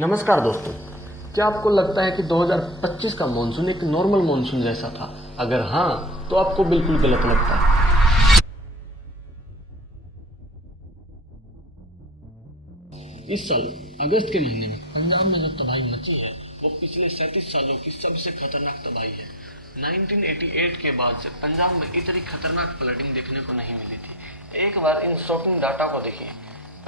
नमस्कार दोस्तों, क्या आपको लगता है कि 2025 का मॉनसून एक नॉर्मल मॉनसून जैसा था? अगर हाँ, तो आपको बिल्कुल गलत लगता है। इस साल अगस्त के महीने में पंजाब में जो तबाही मची है वो पिछले 37 सालों की सबसे खतरनाक तबाही है। 1988 के बाद से पंजाब में इतनी खतरनाक फ्लडिंग देखने को नहीं मिली थी। एक बार इन शॉकिंग डाटा को देखिए।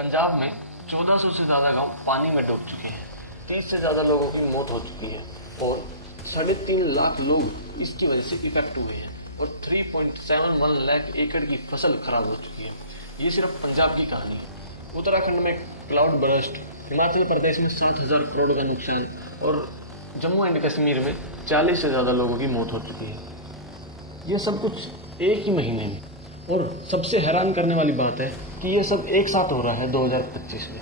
पंजाब में 1400 से ज्यादा गांव पानी में डूब चुके हैं, 30 से ज्यादा लोगों की मौत हो चुकी है और 3.5 लाख लोग इसकी वजह से इफेक्ट हुए हैं और 3.71 लाख एकड़ की फसल खराब हो चुकी है। ये सिर्फ पंजाब की कहानी है। उत्तराखंड में क्लाउड बर्स्ट, हिमाचल प्रदेश में 7,000 करोड़ का नुकसान और जम्मू एंड कश्मीर में 40 से ज्यादा लोगों की मौत हो चुकी है। ये सब कुछ एक ही महीने में। और सबसे हैरान करने वाली बात है कि ये सब एक साथ हो रहा है 2025 में,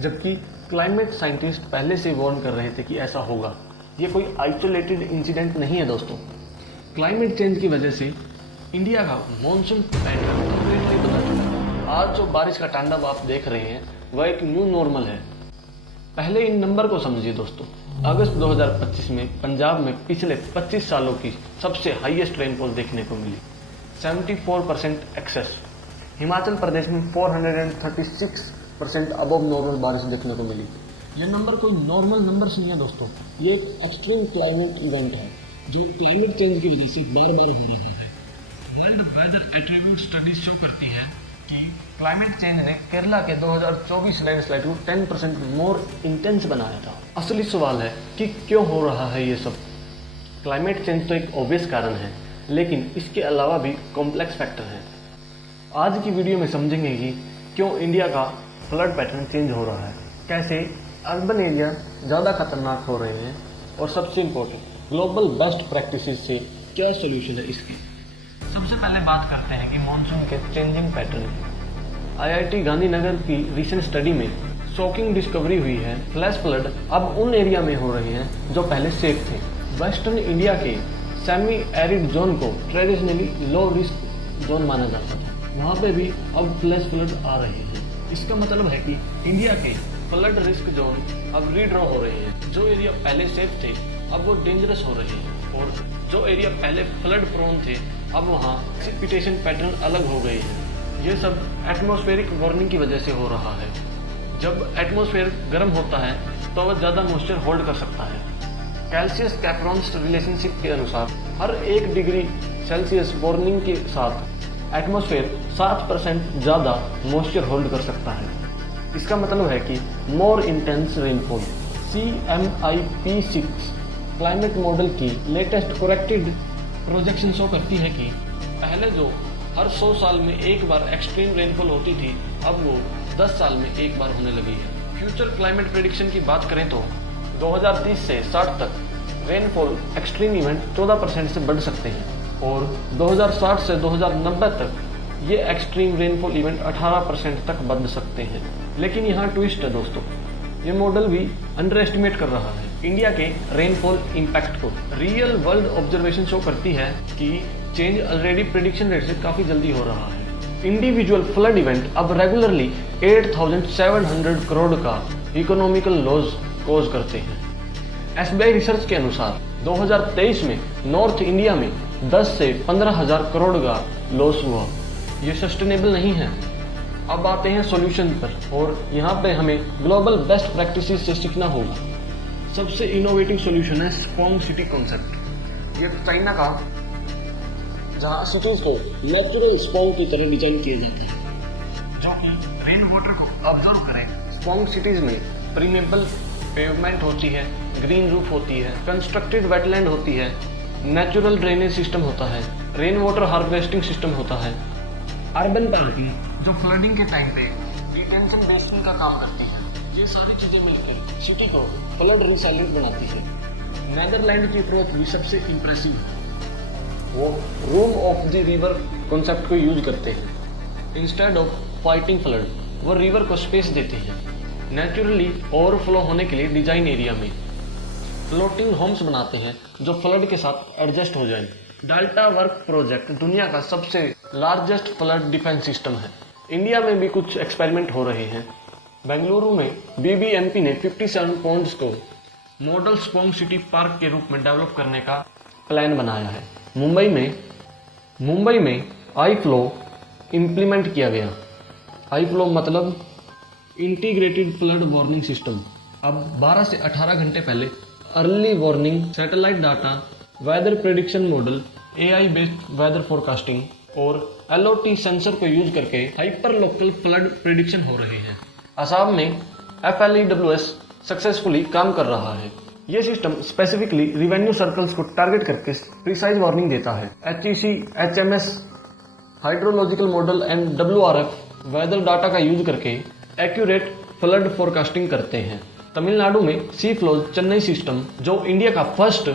जबकि क्लाइमेट साइंटिस्ट पहले से वार्न कर रहे थे कि ऐसा होगा। ये कोई आइसोलेटेड इंसिडेंट नहीं है दोस्तों। क्लाइमेट चेंज की वजह से इंडिया का मॉनसून पैटर्न कंप्लीटली बदल चुका है। आज जो बारिश का तांडव आप देख रहे हैं वह एक न्यू नॉर्मल है। पहले इन नंबर को समझिए दोस्तों। अगस्त 2025 में पंजाब में पिछले 25 सालों की सबसे हाईएस्ट रेनफॉल देखने को मिली, 74% एक्सेस। हिमाचल प्रदेश में 436% अबव नॉर्मल बारिश देखने को मिली। ये नंबर कोई नॉर्मल नंबर नहीं है दोस्तों, ये एक एक्सट्रीम क्लाइमेट इवेंट है जो क्लाइमेट चेंज की वजह से बार बार हो रहा है। World weather attribute studies show करती है कि क्लाइमेट चेंज ने केरला के 2024 लैंडस्लाइड को 10% मोर इंटेंस बनाया था। असली सवाल है कि क्यों हो रहा है ये सब। क्लाइमेट चेंज तो एक ऑब्वियस कारण है, लेकिन इसके अलावा भी कॉम्प्लेक्स फैक्टर हैं। आज की वीडियो में समझेंगे कि क्यों इंडिया का फ्लड पैटर्न चेंज हो रहा है, कैसे अर्बन एरिया ज़्यादा खतरनाक हो रहे हैं और सबसे इम्पोर्टेंट ग्लोबल बेस्ट प्रैक्टिसेस से क्या सोल्यूशन है इसकी। सबसे पहले बात करते हैं कि मॉनसून के चेंजिंग पैटर्न की। IIT गांधीनगर की रिसेंट स्टडी में शॉकिंग डिस्कवरी हुई है। फ्लैश फ्लड अब उन एरिया में हो रहे हैं जो पहले सेफ थे। वेस्टर्न इंडिया के सेमी एरिड जोन को ट्रेडिशनली लो रिस्क जोन माना जाता था, वहाँ पे भी अब फ्लैश फ्लड आ रहे हैं। इसका मतलब है कि इंडिया के फ्लड रिस्क जोन अब रीड्रॉ हो रहे हैं। जो एरिया पहले सेफ थे अब वो डेंजरस हो रहे हैं और जो एरिया पहले फ्लड प्रोन थे अब वहाँ प्रेसिपिटेशन पैटर्न अलग हो गए हैं। ये सब एटमॉस्फेरिक वार्मिंग की वजह से हो रहा है। जब एटमॉस्फेयर गर्म होता है तो वह ज़्यादा मॉइस्चर होल्ड कर सकता है। कैल्सियस कैपरॉन्स रिलेशनशिप के अनुसार हर 1 डिग्री सेल्सियस वार्मिंग के साथ एटमॉस्फेयर 7% ज़्यादा मॉइस्चर होल्ड कर सकता है। इसका मतलब है कि more intense rainfall. CMIP6 climate model की लेटेस्ट करेक्टेड प्रोजेक्शन शो करती है कि पहले जो हर 100 साल में एक बार एक्सट्रीम रेनफॉल होती थी अब वो 10 साल में एक बार होने लगी है। फ्यूचर क्लाइमेट प्रेडिक्शन की बात करें तो 2030 से 60 तक रेनफॉल एक्सट्रीम इवेंट 14% से बढ़ सकते हैं और 2060 से 2090 तक ये एक्सट्रीम रेनफॉल इवेंट 18% तक बढ़ सकते हैं। लेकिन यहाँ ट्विस्ट है दोस्तों, ये मॉडल भी अंडर एस्टिमेट कर रहा है इंडिया के रेनफॉल इम्पैक्ट को। रियल वर्ल्ड ऑब्जर्वेशन शो करती है कि चेंज ऑलरेडी प्रेडिक्शन रेट से काफी जल्दी हो रहा है। इंडिविजुअल फ्लड इवेंट अब रेगुलरली 8,700 करोड़ का इकोनॉमिकल लॉस कॉज करते हैं। SBI रिसर्च के अनुसार 2023 में नॉर्थ इंडिया में 10 से 15,000 करोड़ का लॉस हुआ। ये सस्टेनेबल नहीं है। अब आते हैं सॉल्यूशन पर और यहाँ पे हमें ग्लोबल बेस्ट प्रैक्टिसेस से सीखना होगा। सबसे इनोवेटिव सॉल्यूशन है स्पॉन्ग सिटी कॉन्सेप्ट। ये चाइना का, जहाँ सिटीज को नेचुरल स्पॉन्ग की तरह डिजाइन किया जाता है जो कि रेन वाटर को ऑब्जर्व करे। स्पॉन्ग सिटीज में प्रीमेबल पेवमेंट होती है, ग्रीन रूफ होती है, कंस्ट्रक्टेड वेटलैंड होती है, नेचुरल ड्रेनेज सिस्टम होता है, रेन वाटर हार्वेस्टिंग सिस्टम होता है, अर्बन पार्किंग जो फ्लडिंग के टाइम पे डिटेंशन बेसिन का काम करती है। ये सारी चीजें मिलकर सिटी को फ्लड रिसेलेंट बनाती है। नेदरलैंड की अप्रोच भी सबसे इंप्रेसिव है। वो room of the river concept को यूज करते हैं। इंस्टेड ऑफ फाइटिंग फ्लड वो रिवर को स्पेस देते हैं नेचुरली ओवरफ्लो होने के लिए। डिजाइन एरिया में फ्लोटिंग होम्स बनाते हैं जो फ्लड के साथ एडजस्ट हो जाएं। डेल्टा वर्क प्रोजेक्ट दुनिया का सबसे लार्जेस्ट फ्लड डिफेंस सिस्टम है। इंडिया में भी कुछ एक्सपेरिमेंट हो रहे हैं। बेंगलुरु में BBMP ने 57 पॉन्ड्स को मॉडल स्पॉन्ग सिटी पार्क के रूप में डेवलप करने का प्लान बनाया है। मुंबई में आई फ्लो इम्प्लीमेंट किया गया। आई फ्लो मतलब इंटीग्रेटेड फ्लड वार्निंग सिस्टम। अब 12 से 18 घंटे पहले early warning, satellite data, weather prediction model, AI based weather forecasting और LOT सेंसर को यूज करके हाइपर लोकल फ्लड प्रेडिक्शन हो रहे हैं। असम में FLEWS सक्सेसफुली काम कर रहा है। यह सिस्टम स्पेसिफिकली रिवेन्यू सर्कल्स को टारगेट करके प्रिसाइज वार्निंग देता है। HEC, HMS, hydrological model and WRF weather data का यूज करके एक्यूरेट फ्लड फोरकास्टिंग करते हैं। तमिलनाडु में सी फ्लोज चेन्नई सिस्टम, जो इंडिया का first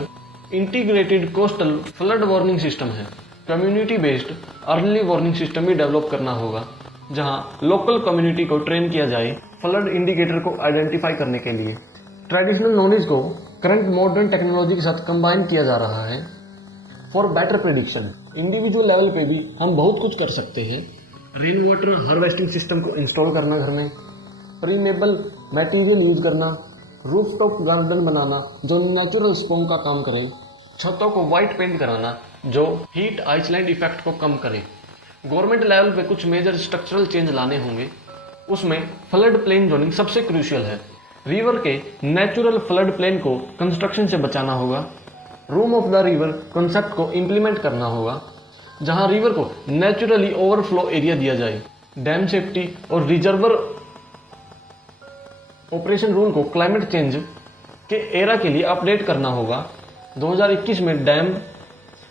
integrated coastal flood warning system है। Community based early warning system भी डेवलप करना होगा, जहां लोकल कम्युनिटी को ट्रेन किया जाए फ्लड इंडिकेटर को आइडेंटिफाई करने के लिए। ट्रेडिशनल नॉलेज को करंट मॉडर्न टेक्नोलॉजी के साथ कंबाइन किया जा रहा है for better prediction. Individual level पे भी हम बहुत कुछ कर सकते हैं। रेन वाटर हार्वेस्टिंग सिस्टम को इंस्टॉल करना घर में, प्रीमेबल मटेरियल यूज करना, रूफटॉप गार्डन बनाना जो नेचुरल स्पॉन्ग का काम करे, छतों को व्हाइट पेंट कराना जो हीट आइसलैंड इफेक्ट को कम करे। गवर्नमेंट लेवल पे कुछ मेजर स्ट्रक्चरल चेंज लाने होंगे, उसमें फ्लड प्लेन जोनिंग सबसे क्रूशियल है। रिवर के नेचुरल फ्लड प्लेन को कंस्ट्रक्शन से बचाना होगा। Room of the river concept को इम्प्लीमेंट करना होगा, जहां रिवर को नेचुरली ओवरफ्लो एरिया दिया जाए। डैम सेफ्टी और रिजर्वर ऑपरेशन रूल को क्लाइमेट चेंज के एरा के लिए अपडेट करना होगा। 2021 में डैम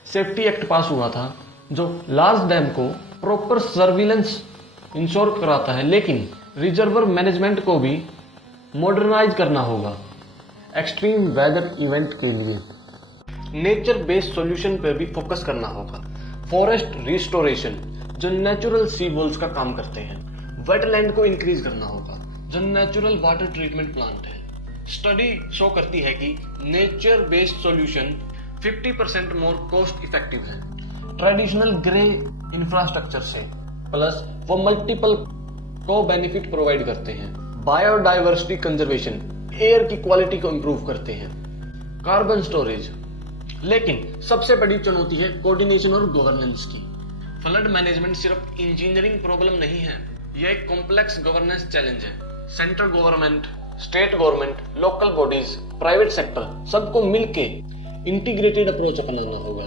सेफ्टी एक्ट पास हुआ था, जो लार्ज डैम को प्रॉपर सर्विलेंस इंश्योर कराता है, लेकिन रिजर्वर मैनेजमेंट को भी मॉडर्नाइज करना होगा एक्सट्रीम वेदर इवेंट के लिए। नेचर बेस्ड सॉल्यूशन पर भी फोकस करना होगा। फॉरेस्ट रिस्टोरेशन, जो नेचुरल सी वॉल्स का काम करते हैं। वेटलैंड को इंक्रीज करना होगा, जो नेचुरल वाटर ट्रीटमेंट प्लांट है। स्टडी शो करती है कि nature based solution 50% more cost effective है ट्रेडिशनल ग्रे इंफ्रास्ट्रक्चर से, प्लस वो मल्टीपल को बेनिफिट प्रोवाइड करते हैं। बायोडाइवर्सिटी कंजर्वेशन, एयर की क्वालिटी को इंप्रूव करते हैं। कार्बन स्टोरेज, लेकिन सबसे बड़ी चुनौती है कोऑर्डिनेशन और गवर्नेंस की। फ्लड मैनेजमेंट सिर्फ इंजीनियरिंग प्रॉब्लम नहीं है, यह एक कॉम्प्लेक्स गवर्नेंस चैलेंज है। Central government, state government, local bodies, private sector सबको मिलके इंटीग्रेटेड अप्रोच अपनाना होगा।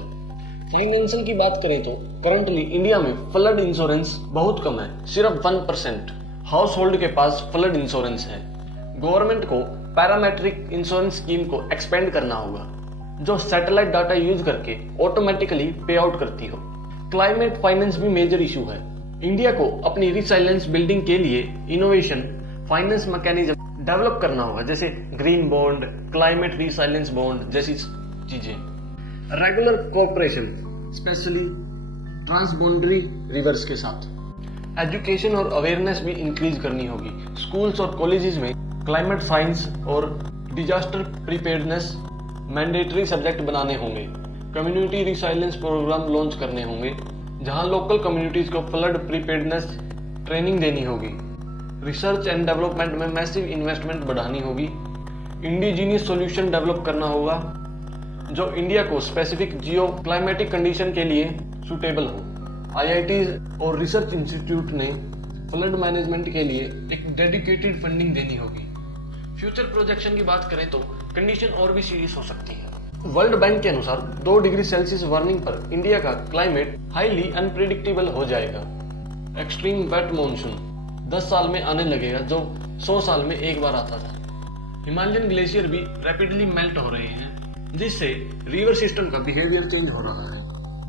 फाइनेंशियल की बात करें तो करंटली इंडिया में फ्लड इंश्योरेंस बहुत कम है, सिर्फ 1% हाउस होल्ड के पास फ्लड इंश्योरेंस है। गवर्नमेंट को पैरामेट्रिक इंश्योरेंस स्कीम को एक्सपेंड करना होगा, जो सैटेलाइट डाटा यूज करके ऑटोमेटिकली पे आउट करती हो। क्लाइमेट फाइनेंस भी मेजर इशू है। इंडिया को अपनी रिसाइलेंस बिल्डिंग के लिए इनोवेशन फाइनेंस मैकेनिज्म डेवलप करना होगा, जैसे green bond, climate resilience bond जैसी चीजें। रेगुलर कोऑपरेशन स्पेशली ट्रांसबाउंडरी रिवर्स के साथ। एजुकेशन और अवेयरनेस भी इंक्रीज करनी होगी। स्कूल्स और कॉलेजेस में क्लाइमेट साइंस और डिजास्टर प्रिपेयर्डनेस मैंडेटरी सब्जेक्ट बनाने होंगे। कम्युनिटी रिसाइलेंस प्रोग्राम लॉन्च करने होंगे, जहां लोकल कम्युनिटीज को फ्लड प्रिपेयर्डनेस ट्रेनिंग देनी होगी। रिसर्च एंड डेवलपमेंट में मैसिव इन्वेस्टमेंट बढ़ानी होगी। इंडिजीनियस सॉल्यूशन डेवलप करना होगा, जो इंडिया को स्पेसिफिक जियो क्लाइमेटिक कंडीशन के लिए सुटेबल हो। IITs और रिसर्च इंस्टीट्यूट ने फ्लड मैनेजमेंट के लिए एक डेडिकेटेड फंडिंग देनी होगी। फ्यूचर प्रोजेक्शन की बात करें तो कंडीशन और भी सीरियस हो सकती है। वर्ल्ड बैंक के अनुसार 2 डिग्री सेल्सियस वार्निंग पर इंडिया का क्लाइमेट हाईली अनप्रिडिक्टेबल हो जाएगा। एक्सट्रीम वेट मॉनसून 10 साल में आने लगेगा, जो 100 साल में एक बार आता था। हिमालयन ग्लेशियर भी रैपिडली मेल्ट हो रहे हैं, जिससे रिवर सिस्टम का बिहेवियर चेंज हो रहा है।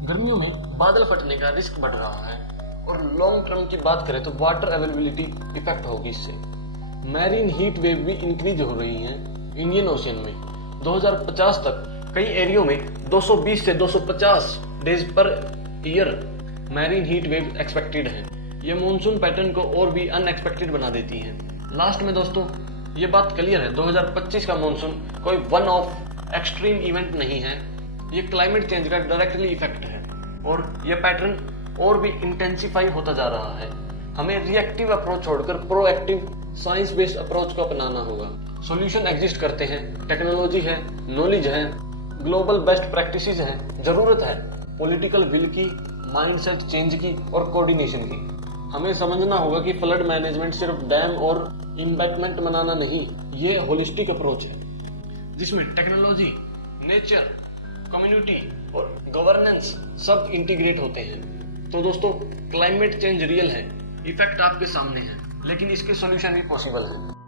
गर्मियों में बादल फटने का रिस्क बढ़ रहा है, और लॉन्ग टर्म की बात करें तो वाटर अवेलेबिलिटी इफेक्ट होगी इससे। मैरीन हीट वेव भी इंक्रीज हो रही हैं इंडियन ओशियन में। 2050 तक कई एरियो में 220 से 250 days per year marine heat wave expected है। ये मॉनसून पैटर्न को और भी अनएक्सपेक्टेड बना देती है। लास्ट में दोस्तों ये बात क्लियर है, 2025 का मॉनसून कोई वन ऑफ एक्सट्रीम इवेंट नहीं है, ये क्लाइमेट चेंज का डायरेक्टली इफेक्ट है, और ये पैटर्न और भी इंटेंसिफाई होता जा रहा है। हमें रिएक्टिव अप्रोच छोड़कर प्रोएक्टिव साइंस बेस्ड अप्रोच को अपनाना होगा। सॉल्यूशन एग्जिस्ट करते हैं, टेक्नोलॉजी है, नॉलेज है, ग्लोबल बेस्ट प्रैक्टिसेस है, जरूरत है पॉलिटिकल विल की, माइंडसेट चेंज की और कोऑर्डिनेशन की। हमें समझना होगा कि फ्लड मैनेजमेंट सिर्फ डैम और इम्बैंकमेंट बनाना नहीं, ये होलिस्टिक अप्रोच है जिसमें टेक्नोलॉजी, नेचर, कम्युनिटी और गवर्नेंस सब इंटीग्रेट होते हैं। तो दोस्तों, क्लाइमेट चेंज रियल है, इफेक्ट आपके सामने है, लेकिन इसके सॉल्यूशन भी पॉसिबल है।